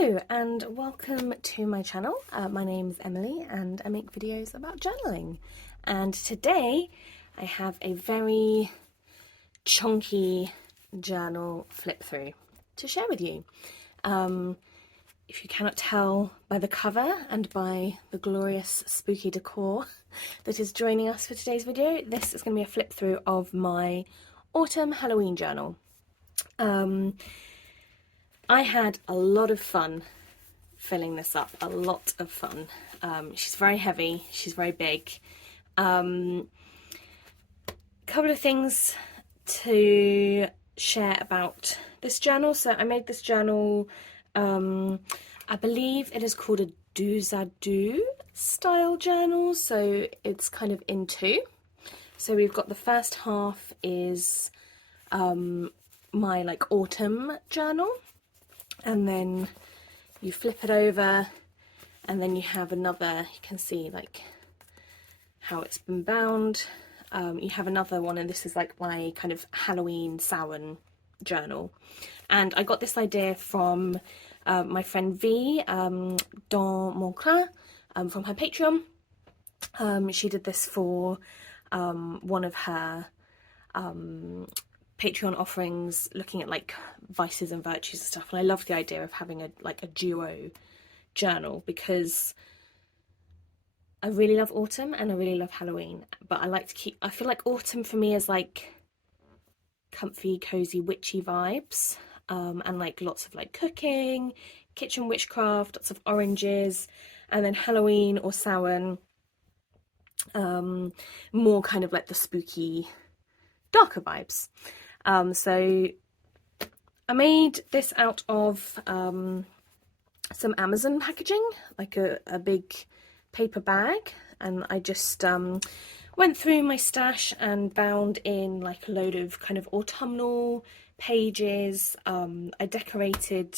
Hello and welcome to my channel. My name's Emily and I make videos about journaling. And today I have a very chunky journal flip through to share with you. If you cannot tell by the cover and by the glorious spooky decor that is joining us for today's video, this is going to be a flip through of my autumn Halloween journal. I had a lot of fun filling this up, a lot of fun. She's very heavy, she's very big. Couple of things to share about this journal. So I made this journal, I believe it is called a do-za-do style journal, so it's kind of in two. So we've got the first half is my like autumn journal, and then you flip it over and then you have another, you can see like how it's been bound. You have another one, and this is like my kind of Halloween Samhain journal. And I got this idea from my friend V, Dans Mon Coin, from her Patreon. She did this for one of her Patreon offerings, looking at like vices and virtues and stuff, and I love the idea of having a duo journal because I really love autumn and I really love Halloween, but I feel like autumn for me is like comfy, cozy, witchy vibes, and like lots of like cooking, kitchen witchcraft, lots of oranges, and then Halloween or Samhain, more kind of like the spooky, darker vibes. So I made this out of some Amazon packaging, like a big paper bag, and I just went through my stash and bound in like a load of kind of autumnal pages. I decorated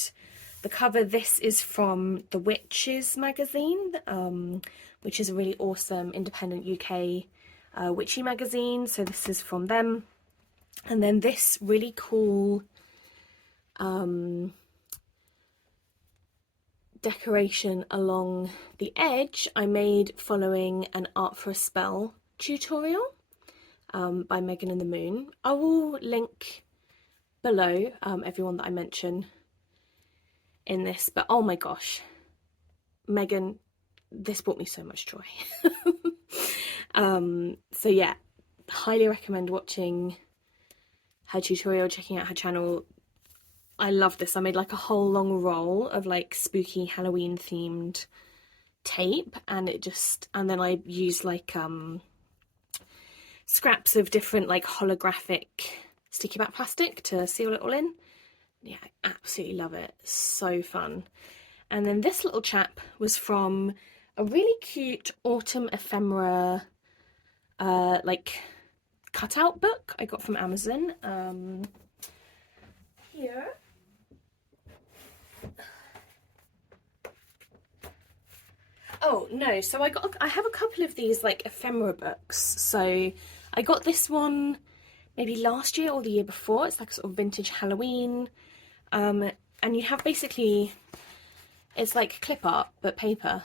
the cover. This is from The Witches magazine, which is a really awesome independent UK witchy magazine, so this is from them. And then this really cool decoration along the edge I made following an Art for a Spell tutorial by Megan and the Moon. I will link below everyone that I mention in this, but oh my gosh, Megan, this brought me so much joy. So yeah, highly recommend watching her tutorial, checking out her channel. I love this. I made like a whole long roll of like spooky Halloween themed tape, and then I used like scraps of different like holographic sticky back plastic to seal it all in. Yeah, I absolutely love it. So fun. And then this little chap was from a really cute autumn ephemera like cutout book I got from Amazon. Here. Oh no, so I have a couple of these like ephemera books. So I got this one maybe last year or the year before. It's like a sort of vintage Halloween, and you have basically, it's like clip art but paper,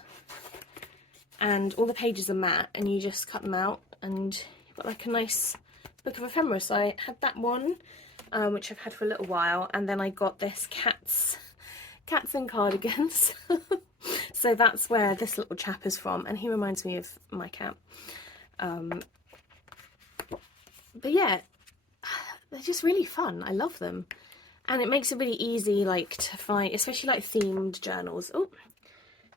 and all the pages are matte, and you just cut them out and you've got like a nice book of ephemera. So I had that one, which I've had for a little while, and then I got this cats and cardigans. So that's where this little chap is from, and he reminds me of my cat. But yeah, they're just really fun. I love them, and it makes it really easy like to find, especially like themed journals. Oh,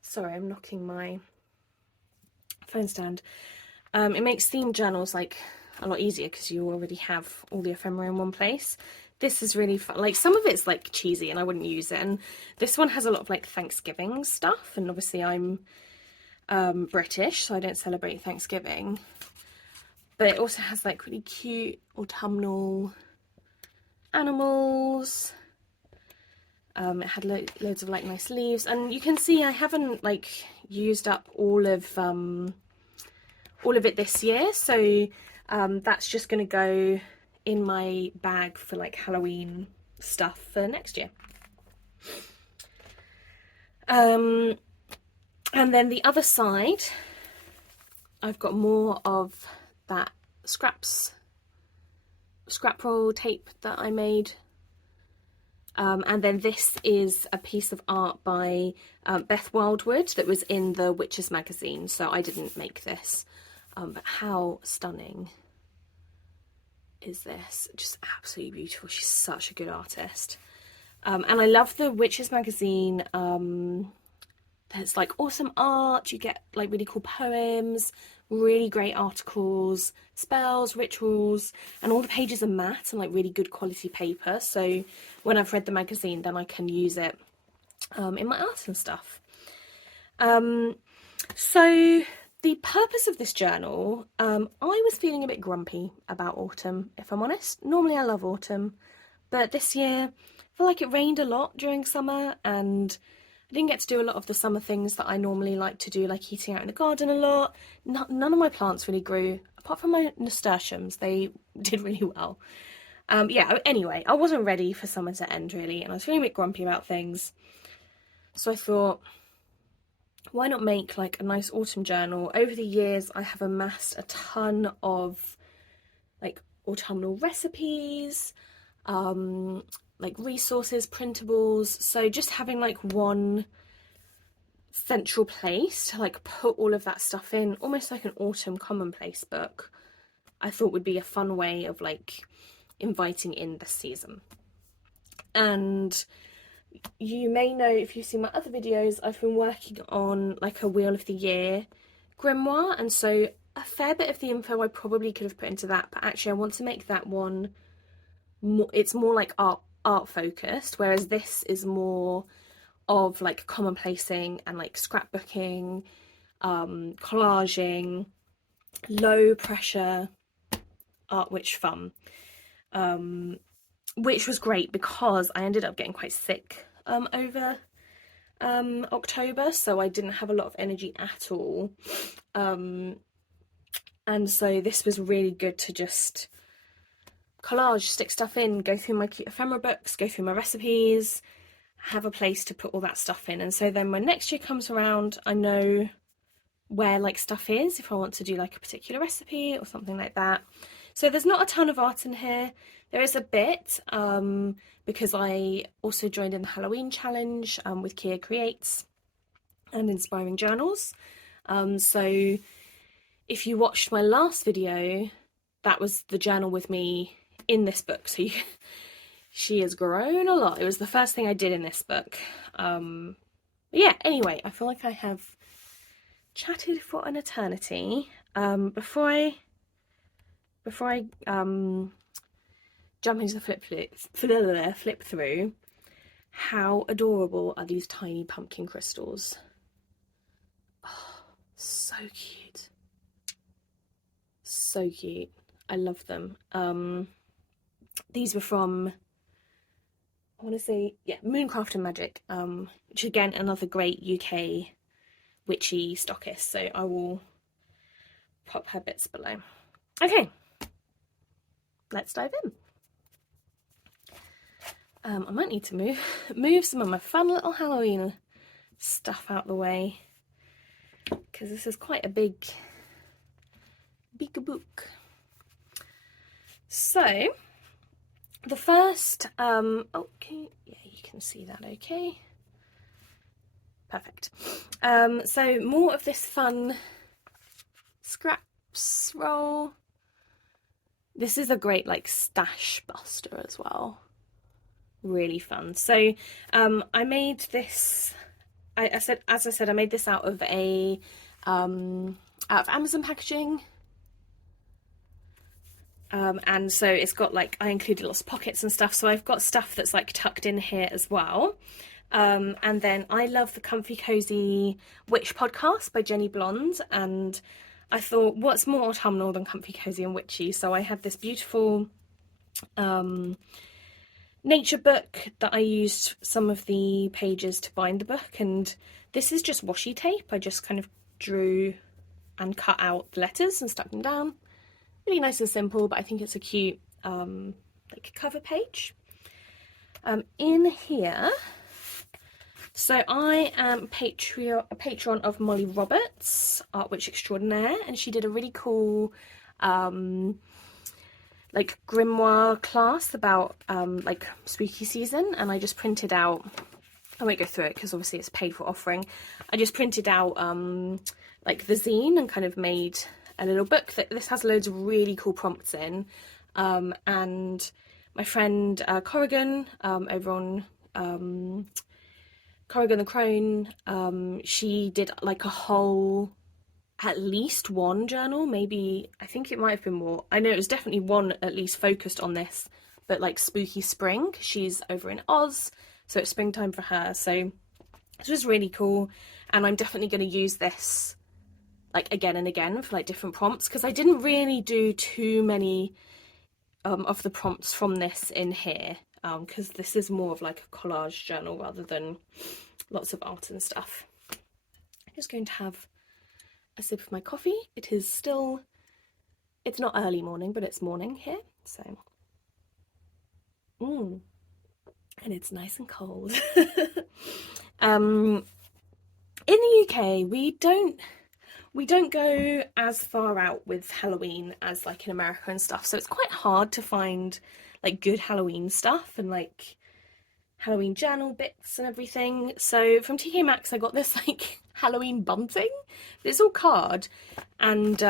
sorry, I'm knocking my phone stand. It makes themed journals like a lot easier because you already have all the ephemera in one place. This is really fun. Like some of it's like cheesy and I wouldn't use it, and this one has a lot of like Thanksgiving stuff, and obviously I'm British, so I don't celebrate Thanksgiving, but it also has like really cute autumnal animals. It had loads of like nice leaves, and you can see I haven't like used up all of it this year, so that's just going to go in my bag for like Halloween stuff for next year. And then the other side, I've got more of that scrap roll tape that I made. And then this is a piece of art by Beth Wildwood that was in the Witches magazine, so I didn't make this. But how stunning is this? Just absolutely beautiful. She's such a good artist. And I love the Witches magazine. There's like awesome art, you get like really cool poems, really great articles, spells, rituals, and all the pages are matte and like really good quality paper, so when I've read the magazine then I can use it in my art and stuff. So the purpose of this journal, I was feeling a bit grumpy about autumn, if I'm honest. Normally I love autumn, but this year I feel like it rained a lot during summer and I didn't get to do a lot of the summer things that I normally like to do, like eating out in the garden a lot. None of my plants really grew, apart from my nasturtiums. They did really well. Yeah, anyway, I wasn't ready for summer to end, really, and I was feeling a bit grumpy about things. So I thought, why not make like a nice autumn journal? Over the years, I have amassed a ton of like autumnal recipes, like resources, printables, so just having like one central place to like put all of that stuff in, almost like an autumn commonplace book, I thought would be a fun way of like inviting in this season. And you may know, if you've seen my other videos, I've been working on like a Wheel of the Year grimoire, and so a fair bit of the info I probably could have put into that, but actually I want to make that one more, it's more like art focused, whereas this is more of like commonplacing and like scrapbooking, collaging, low pressure art witch fun, which was great because I ended up getting quite sick over October, so I didn't have a lot of energy at all, and so this was really good to just collage, stick stuff in, go through my cute ephemera books, go through my recipes, have a place to put all that stuff in. And so then when next year comes around, I know where like stuff is if I want to do like a particular recipe or something like that. So there's not a ton of art in here. There is a bit because I also joined in the Halloween challenge with Kia Creates and Inspiring Journals. So if you watched my last video, that was the journal with me in this book, so she has grown a lot. It was the first thing I did in this book. Yeah, anyway, I feel like I have chatted for an eternity. Before I jump into the flip through, how adorable are these tiny pumpkin crystals? Oh, so cute. So cute. I love them. These were from, I want to say, yeah, Mooncraft and Magic, which again, another great UK witchy stockist, so I will pop her bits below. Okay, let's dive in. I might need to move some of my fun little Halloween stuff out the way, because this is quite a big book. So the first, okay, yeah, you can see that okay. Perfect. So more of this fun scraps roll. This is a great like stash buster as well. Really fun. So I made this, as I said, I made this out of a out of Amazon packaging. And so it's got like, I included lots of pockets and stuff, so I've got stuff that's like tucked in here as well. And then I love the Comfy Cozy Witch podcast by Jenny Blonde, and I thought, what's more autumnal than comfy, cozy and witchy? So I had this beautiful nature book that I used some of the pages to bind the book, and this is just washi tape. I just kind of drew and cut out the letters and stuck them down. Really nice and simple, but I think it's a cute like cover page. In here, So I am a patron of Molly Roberts, Art Witch Extraordinaire, and she did a really cool like grimoire class about like spooky season, and I just printed out, I won't go through it because obviously it's paid for offering. I just printed out like the zine and kind of made a little book that this has loads of really cool prompts in, and my friend Corrigan over on Corrigan the Crone, she did like a whole, at least one journal, maybe, I think it might have been more. I know it was definitely one at least focused on this, but like spooky spring. She's over in Oz, so it's springtime for her. So it was really cool, and I'm definitely going to use this like again and again for like different prompts, because I didn't really do too many of the prompts from this in here, because this is more of like a collage journal rather than lots of art and stuff. I'm just going to have a sip of my coffee. It is still, it's not early morning, but it's morning here, so and it's nice and cold. In the UK, we don't go as far out with Halloween as like in America and stuff, so it's quite hard to find like good Halloween stuff and like Halloween journal bits and everything. So from TK Maxx I got this like Halloween bunting. It's all card, and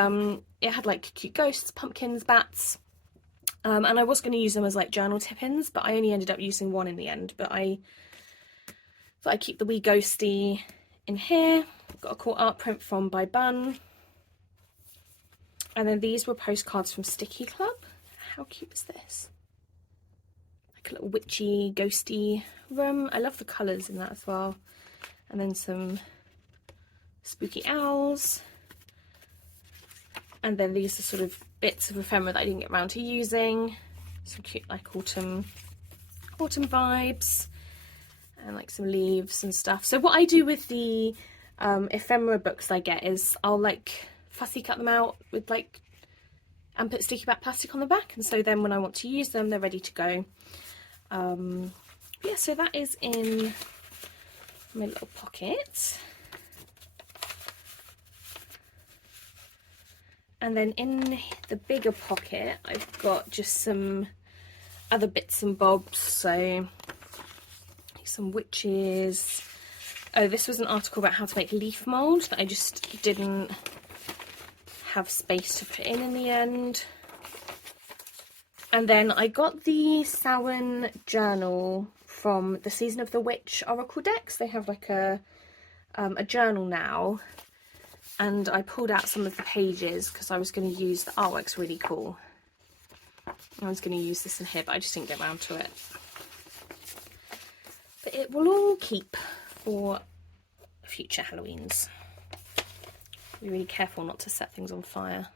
it had like cute ghosts, pumpkins, bats, and I was going to use them as like journal tip-ins, but I only ended up using one in the end. But I thought I'd keep the wee ghosty in here. Got a cool art print from By Bun, and then these were postcards from Sticky Club. How cute is this? Like a little witchy, ghosty room. I love the colours in that as well. And then some spooky owls. And then these are sort of bits of ephemera that I didn't get around to using. Some cute like autumn vibes. And like some leaves and stuff. So what I do with the ephemera books I get is I'll like fussy cut them out with like, and put sticky back plastic on the back, and so then when I want to use them they're ready to go. Yeah, so that is in my little pocket. And then in the bigger pocket I've got just some other bits and bobs, so some witches. Oh, this was an article about how to make leaf mould that I just didn't have space to put in the end. And then I got the Samhain journal from the Season of the Witch Oracle decks. They have like a journal now, and I pulled out some of the pages because I was going to use, the artwork's really cool. I was going to use this in here, but I just didn't get around to it. But it will all keep for future Halloweens. Be really careful not to set things on fire.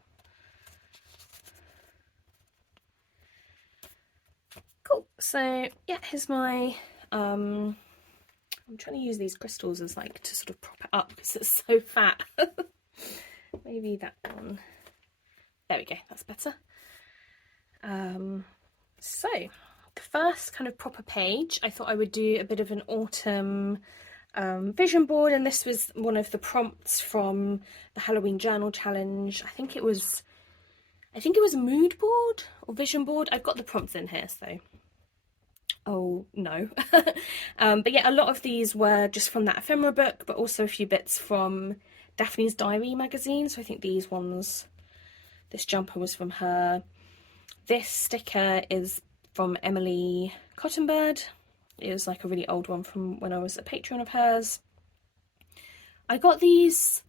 Cool. So yeah, here's my I'm trying to use these crystals as like to sort of prop it up because it's so fat. Maybe that one. There we go, that's better. So the first kind of proper page, I thought I would do a bit of an autumn vision board, and this was one of the prompts from the Halloween journal challenge. I think it was a mood board or vision board. I've got the prompts in here, so oh no. But yeah, a lot of these were just from that ephemera book, but also a few bits from Daphne's Diary magazine. So I think these ones, this jumper was from her. This sticker is from Emily Cottonbird. It was like a really old one from when I was a patron of hers. I got these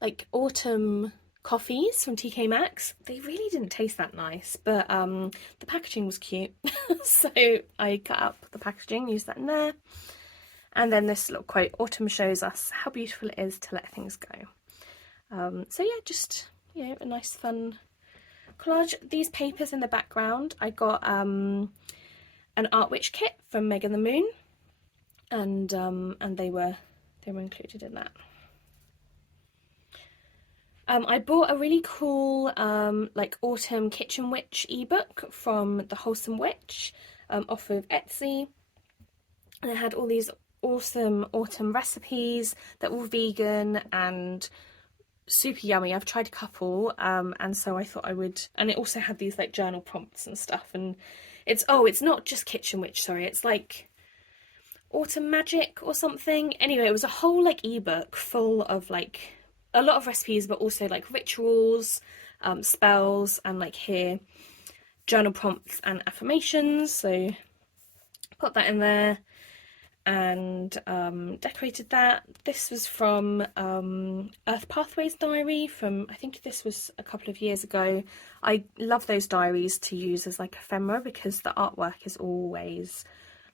like autumn coffees from TK Maxx. They really didn't taste that nice, but the packaging was cute. So I cut up the packaging, used that in there. And then this little quote, autumn shows us how beautiful it is to let things go. So yeah, just, you know, a nice fun collage. These papers in the background, I got an Art Witch kit from Megan the Moon, and they were included in that. I bought a really cool like autumn kitchen witch ebook from The Wholesome Witch off of Etsy, and it had all these awesome autumn recipes that were vegan and super yummy. I've tried a couple, and so I thought I would, and it also had these like journal prompts and stuff, and it's not just Kitchen Witch, sorry, it's like Autumn Magic or something. Anyway, it was a whole like ebook full of like a lot of recipes, but also like rituals, spells, and like here journal prompts and affirmations. So put that in there and decorated that. This was from Earth Pathways diary from, I think this was a couple of years ago. I love those diaries to use as like ephemera because the artwork is always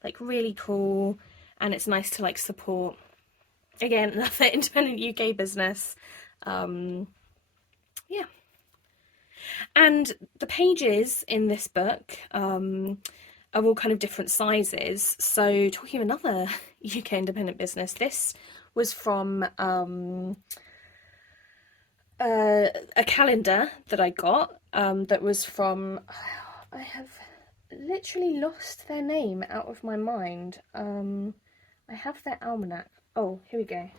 like really cool, and it's nice to like support, again, another independent UK business. Yeah. And the pages in this book are all kind of different sizes. So talking of another UK independent business, this was from a calendar that I got that was from, I have literally lost their name out of my mind. I have their almanac. Oh, here we go.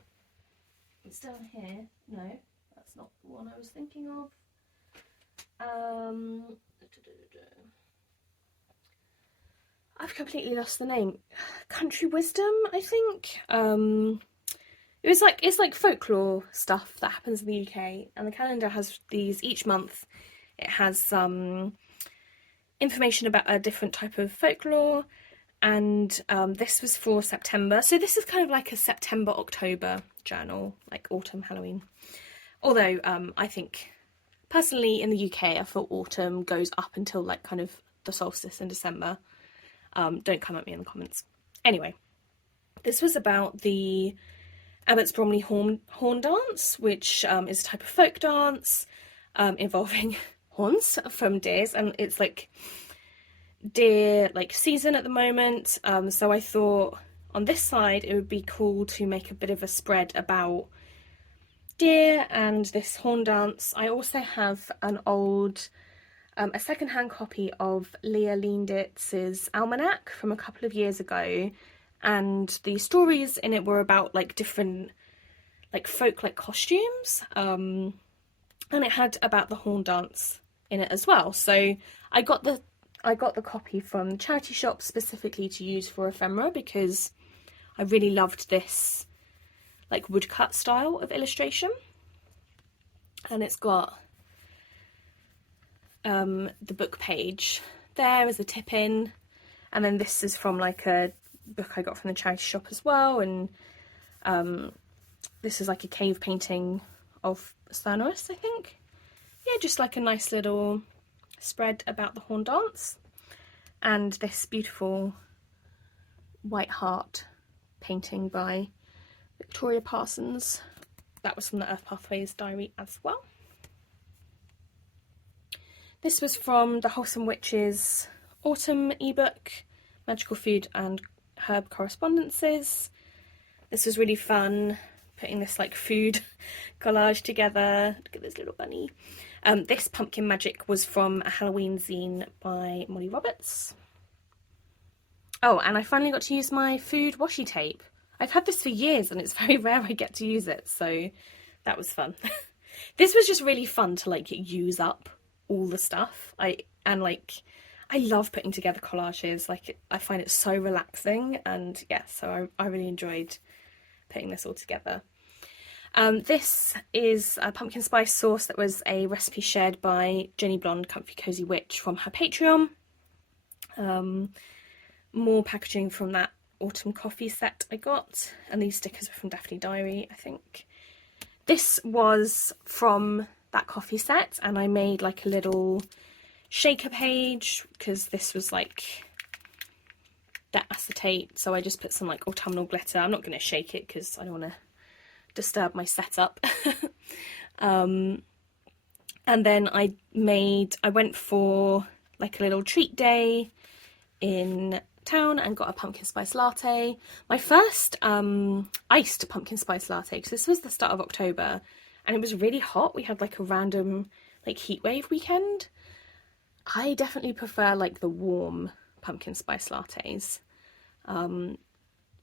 It's down here. No, that's not the one I was thinking of. I've completely lost the name. Country Wisdom, I think. It's like folklore stuff that happens in the UK, and the calendar has these each month. It has some information about a different type of folklore, and this was for September. So this is kind of like a September-October journal, like autumn, Halloween. Although I think personally in the UK, I feel autumn goes up until like kind of the solstice in December. Don't come at me in the comments. Anyway, this was about the Abbots Bromley horn dance, which is a type of folk dance involving horns from deers, and it's like deer like season at the moment. So I thought on this side it would be cool to make a bit of a spread about deer and this horn dance. I also have an old a second-hand copy of Leah Leenditz's almanac from a couple of years ago, and the stories in it were about like different like folk like costumes, and it had about the horn dance in it as well. So I got the copy from the charity shop specifically to use for ephemera because I really loved this like woodcut style of illustration, and it's got the book page there as a tip in, and then this is from like a book I got from the charity shop as well, and this is like a cave painting of Cernuus, I think. Yeah, just like a nice little spread about the horn dance, and this beautiful white heart painting by Victoria Parsons. That was from the Earth Pathways diary as well. This was from the Wholesome Witches autumn ebook, Magical Food and Herb Correspondences. This was really fun, putting this like food collage together. Look at this little bunny. This pumpkin magic was from a Halloween zine by Molly Roberts. Oh, and I finally got to use my food washi tape. I've had this for years and it's very rare I get to use it, so that was fun. This was just really fun to like use up all the stuff. I love putting together collages. Like I find it so relaxing, and yeah, so I really enjoyed putting this all together. This is a pumpkin spice sauce that was a recipe shared by Jenny Blonde, Comfy Cozy Witch, from her Patreon. More packaging from that autumn coffee set I got, and these stickers were from Daphne Diary, I think. This was from that coffee set, and I made like a little shaker page because this was like that acetate, so I just put some like autumnal glitter. I'm not going to shake it because I don't want to disturb my setup. And then I went for like a little treat day in town and got a pumpkin spice latte. My first iced pumpkin spice latte, because this was the start of October and it was really hot. We had like a random like heat wave weekend. I definitely prefer like the warm pumpkin spice lattes.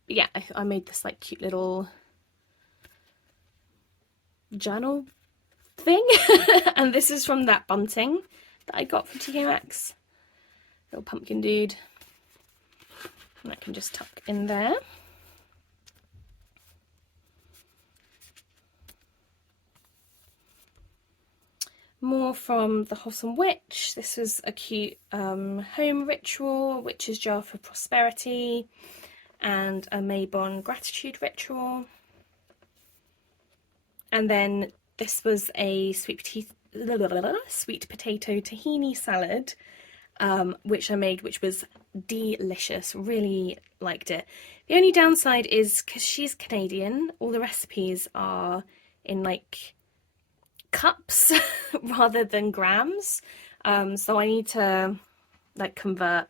yeah, I made this like cute little journal thing. And this is from that bunting that I got from TK Maxx. Little pumpkin dude. And I can just tuck in there. More from the Wholesome Witch. This was a cute home ritual, witch's jar for prosperity, and a Maybon gratitude ritual. And then this was a sweet potato tahini salad, which I made, which was delicious. Really liked it. The only downside is because she's Canadian, all the recipes are in like cups rather than grams, so I need to like convert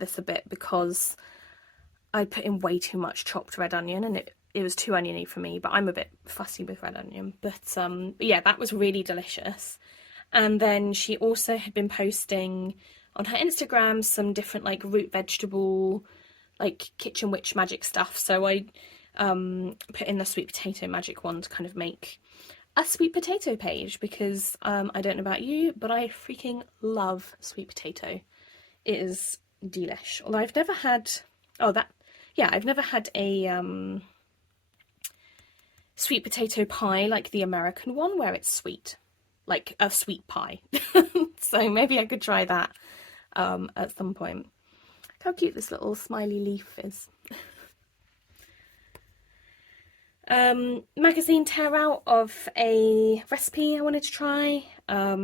this a bit, because I put in way too much chopped red onion and it was too oniony for me, but I'm a bit fussy with red onion. But yeah, that was really delicious. And then she also had been posting on her Instagram some different like root vegetable, like kitchen witch magic stuff, so I put in the sweet potato magic one to kind of make a sweet potato page, because I don't know about you, but I freaking love sweet potato. It is delish. Although I've never had, I've never had a sweet potato pie like the American one where it's sweet, like a sweet pie. So maybe I could try that at some point. Look how cute this little smiley leaf is. Magazine tear out of a recipe I wanted to try. I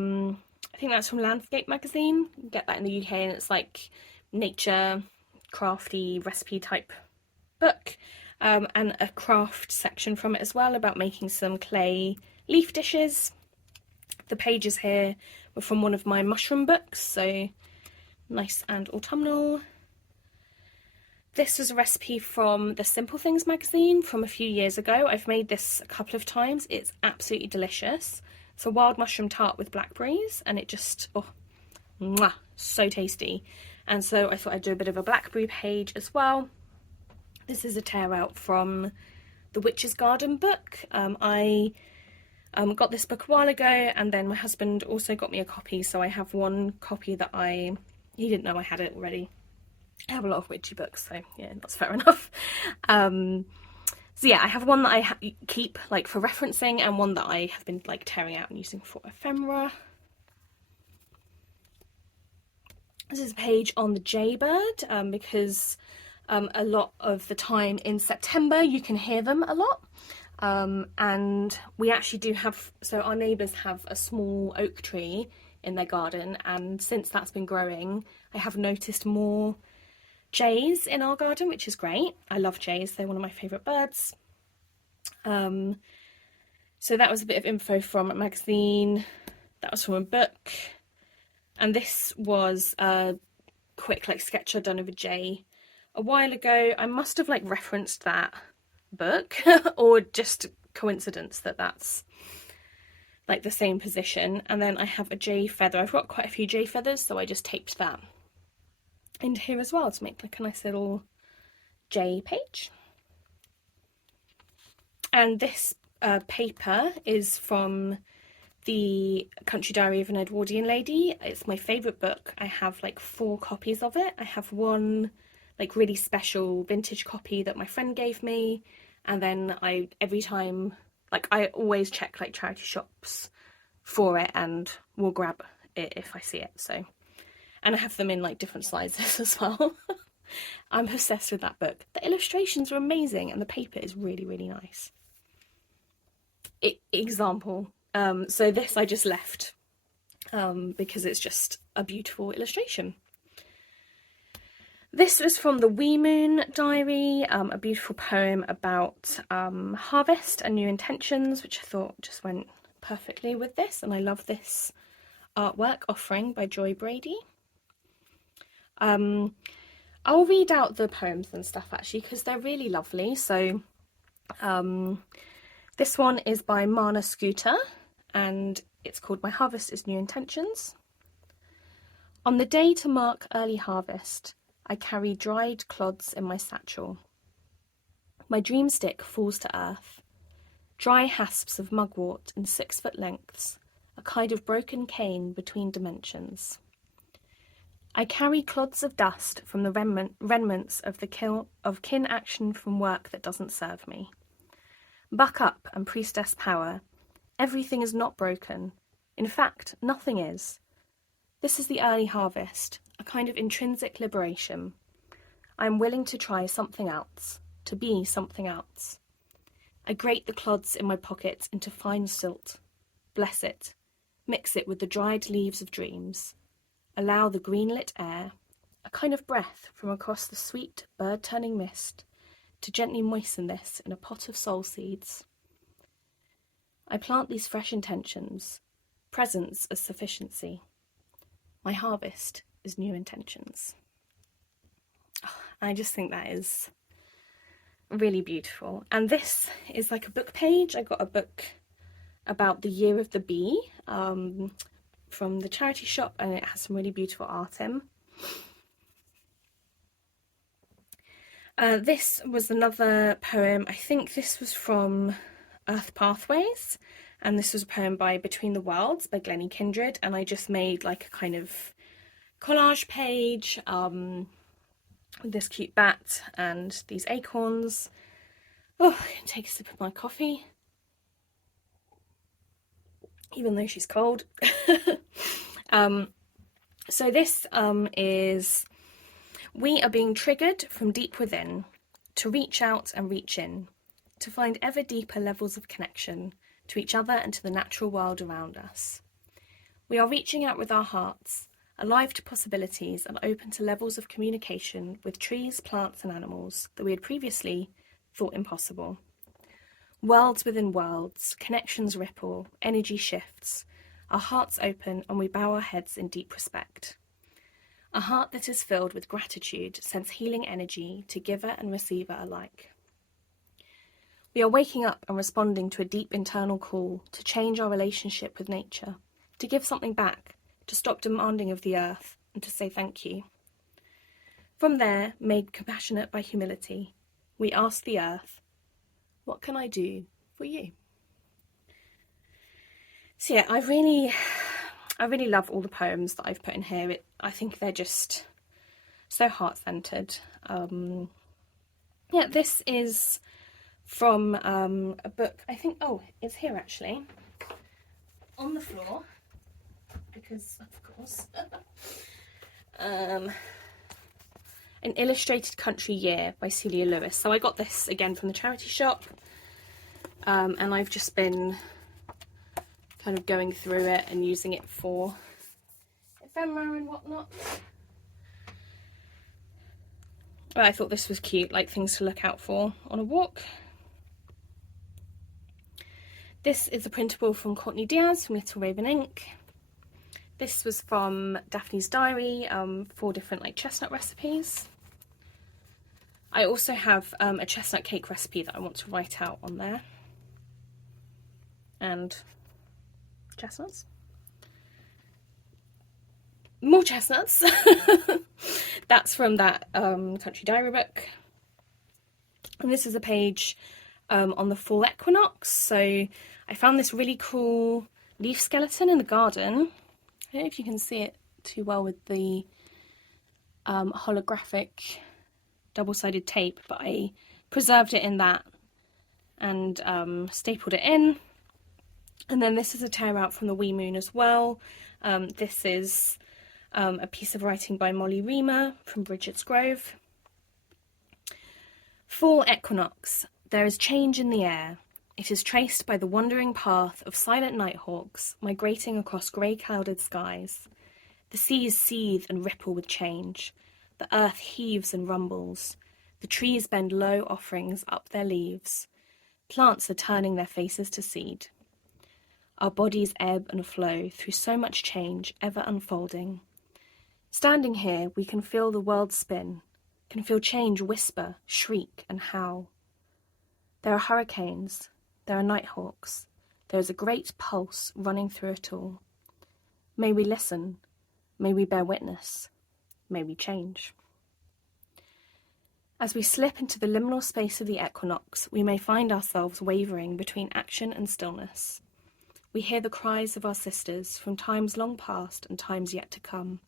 think that's from Landscape magazine. You get that in the UK, and it's like nature, crafty recipe type book, and a craft section from it as well about making some clay leaf dishes. The pages here were from one of my mushroom books, so nice and autumnal. This was a recipe from the Simple Things magazine from a few years ago. I've made this a couple of times. It's absolutely delicious. It's a wild mushroom tart with blackberries, and it just, oh, mwah, so tasty. And so I thought I'd do a bit of a blackberry page as well. This is a tear out from the Witch's Garden book. I got this book a while ago, and then my husband also got me a copy, so I have one copy that he didn't know I had it already. I have a lot of witchy books, so yeah, that's fair enough. So yeah, I have one that I keep like for referencing, and one that I have been like tearing out and using for ephemera. This is a page on the jaybird, because a lot of the time in September you can hear them a lot. And we actually do have, so our neighbours have a small oak tree in their garden, and since that's been growing, I have noticed more jays in our garden, which is great. I love jays, they're one of my favourite birds. So that was a bit of info from a magazine, that was from a book, and this was a quick like sketch I'd done of a jay a while ago. I must have like referenced that book or just coincidence that that's like the same position. And then I have a jay feather. I've got quite a few jay feathers, so I just taped that into here as well to make like a nice little jay page. And this paper is from the Country Diary of an Edwardian Lady. It's my favourite book. I have like 4 copies of it. I have one like really special vintage copy that my friend gave me, and then every time, like I always check like charity shops for it and will grab it if I see it. So, and I have them in like different sizes as well. I'm obsessed with that book. The illustrations are amazing and the paper is really, really nice. Example. So this I just left because it's just a beautiful illustration. This was from the Wee Moon Diary, a beautiful poem about harvest and new intentions, which I thought just went perfectly with this, and I love this artwork, Offering by Joy Brady. I'll read out the poems and stuff actually because they're really lovely. So this one is by Mana Scooter and it's called My Harvest is New Intentions. On the day to mark early harvest, I carry dried clods in my satchel. My dreamstick falls to earth. Dry hasps of mugwort in 6-foot lengths, a kind of broken cane between dimensions. I carry clods of dust from the remnants of kin action from work that doesn't serve me. Buck up and priestess power. Everything is not broken. In fact, nothing is. This is the early harvest, a kind of intrinsic liberation. I am willing to try something else, to be something else. I grate the clods in my pockets into fine silt. Bless it. Mix it with the dried leaves of dreams. Allow the green-lit air, a kind of breath from across the sweet, bird-turning mist, to gently moisten this in a pot of soul seeds. I plant these fresh intentions, presence as sufficiency. My harvest is new intentions. I just think that is really beautiful. And this is like a book page. I got a book about the Year of the Bee from the charity shop, and it has some really beautiful art in. This was another poem. I think this was from Earth Pathways, and this was a poem by Between the Worlds by Glennie Kindred, and I just made like a kind of collage page with this cute bat and these acorns. Oh, I can take a sip of my coffee, even though she's cold. So this is, we are being triggered from deep within to reach out and reach in, to find ever deeper levels of connection to each other and to the natural world around us. We are reaching out with our hearts, alive to possibilities and open to levels of communication with trees, plants and animals that we had previously thought impossible. Worlds within worlds, connections ripple, energy shifts, our hearts open and we bow our heads in deep respect. A heart that is filled with gratitude sends healing energy to giver and receiver alike. We are waking up and responding to a deep internal call to change our relationship with nature, to give something back, to stop demanding of the earth and to say thank you. From there, made compassionate by humility, we ask the earth, what can I do for you? So yeah, I really love all the poems that I've put in here. I think they're just so heart-centered. Yeah, this is from a book, I think, oh, it's here actually, on the floor, because of course, An Illustrated Country Year by Celia Lewis. So I got this again from the charity shop, and I've just been kind of going through it and using it for ephemera and whatnot. But I thought this was cute, like things to look out for on a walk. This is a printable from Courtney Diaz from Little Raven Ink. This was from Daphne's Diary, 4 different like chestnut recipes. I also have a chestnut cake recipe that I want to write out on there. And chestnuts. More chestnuts. That's from that Country Diary book. And this is a page on the fall equinox. So I found this really cool leaf skeleton in the garden. I don't know if you can see it too well with the holographic double-sided tape, but I preserved it in that and stapled it in. And then this is a tear out from the Wee Moon as well. This is a piece of writing by Molly Reamer from Bridget's Grove. Fall equinox. There is change in the air. It is traced by the wandering path of silent nighthawks migrating across grey clouded skies. The seas seethe and ripple with change. The earth heaves and rumbles. The trees bend low offerings up their leaves. Plants are turning their faces to seed. Our bodies ebb and flow through so much change, ever unfolding. Standing here, we can feel the world spin, can feel change whisper, shriek, and howl. There are hurricanes, there are nighthawks, there is a great pulse running through it all. May we listen, may we bear witness, may we change. As we slip into the liminal space of the equinox, we may find ourselves wavering between action and stillness. We hear the cries of our sisters from times long past and times yet to come.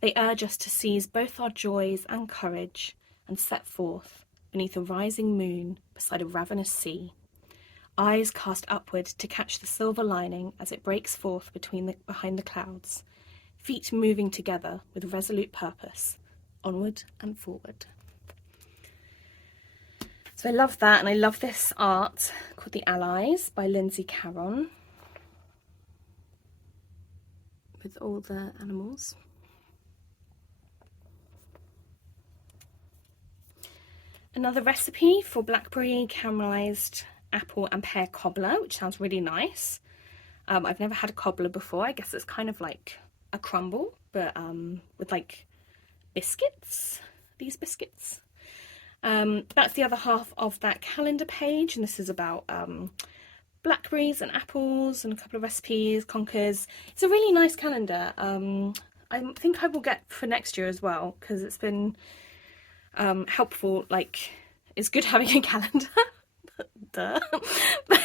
They urge us to seize both our joys and courage and set forth beneath a rising moon beside a ravenous sea, eyes cast upward to catch the silver lining as it breaks forth behind the clouds, feet moving together with resolute purpose, onward and forward. So I love that, and I love this art called The Allies by Lindsay Caron, with all the animals. Another recipe for blackberry caramelised apple and pear cobbler, which sounds really nice. I've never had a cobbler before. I guess it's kind of like a crumble, but with like biscuits, these biscuits. That's the other half of that calendar page, and this is about blackberries and apples and a couple of recipes, conkers. It's a really nice calendar. I think I will get for next year as well, because it's been helpful. Like, it's good having a calendar. Duh. But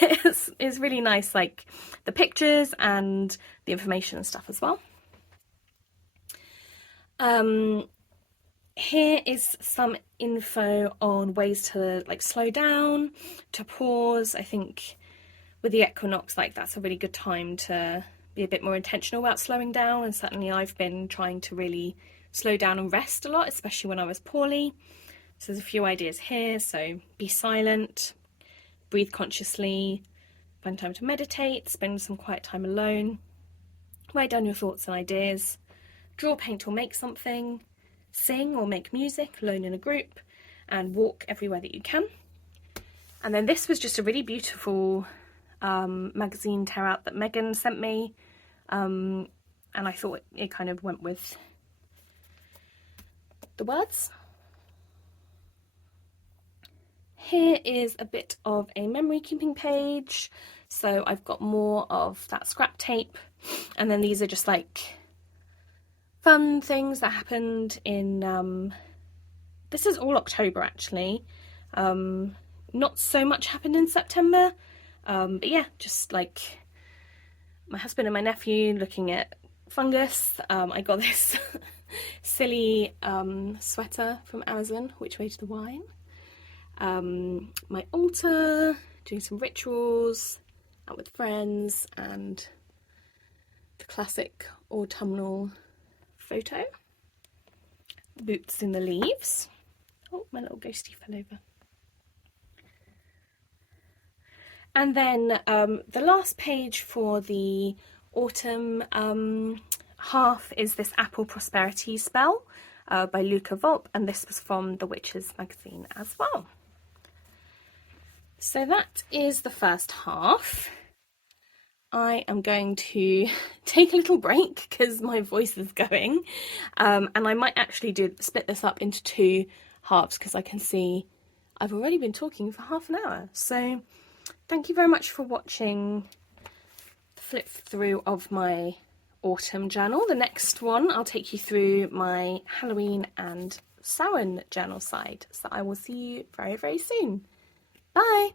it's really nice, like the pictures and the information and stuff as well. Here is some info on ways to like slow down, to pause. I think with the equinox, like that's a really good time to be a bit more intentional about slowing down, and certainly I've been trying to really slow down and rest a lot, especially when I was poorly. So there's a few ideas here. So be silent, breathe consciously, find time to meditate, spend some quiet time alone, write down your thoughts and ideas, draw, paint or make something, sing or make music alone in a group, and walk everywhere that you can. And then this was just a really beautiful magazine tear out that Megan sent me, and I thought it kind of went with the words. Here is a bit of a memory keeping page. So I've got more of that scrap tape, and then these are just like fun things that happened in this is all October actually. Not so much happened in September, but yeah, just like my husband and my nephew looking at fungus. I got this silly sweater from Amazon, Which Way to the Wine. My altar, doing some rituals, out with friends, and the classic autumnal photo. Boots in the leaves. Oh, my little ghosty fell over. And then the last page for the autumn half is this Apple Prosperity Spell by Luca Volpe, and this was from the Witches magazine as well. So that is the first half. I am going to take a little break because my voice is going, and I might actually split this up into two halves because I can see I've already been talking for half an hour. So thank you very much for watching the flip through of my autumn journal. The next one I'll take you through my Halloween and Samhain journal side. So I will see you very, very soon. Bye!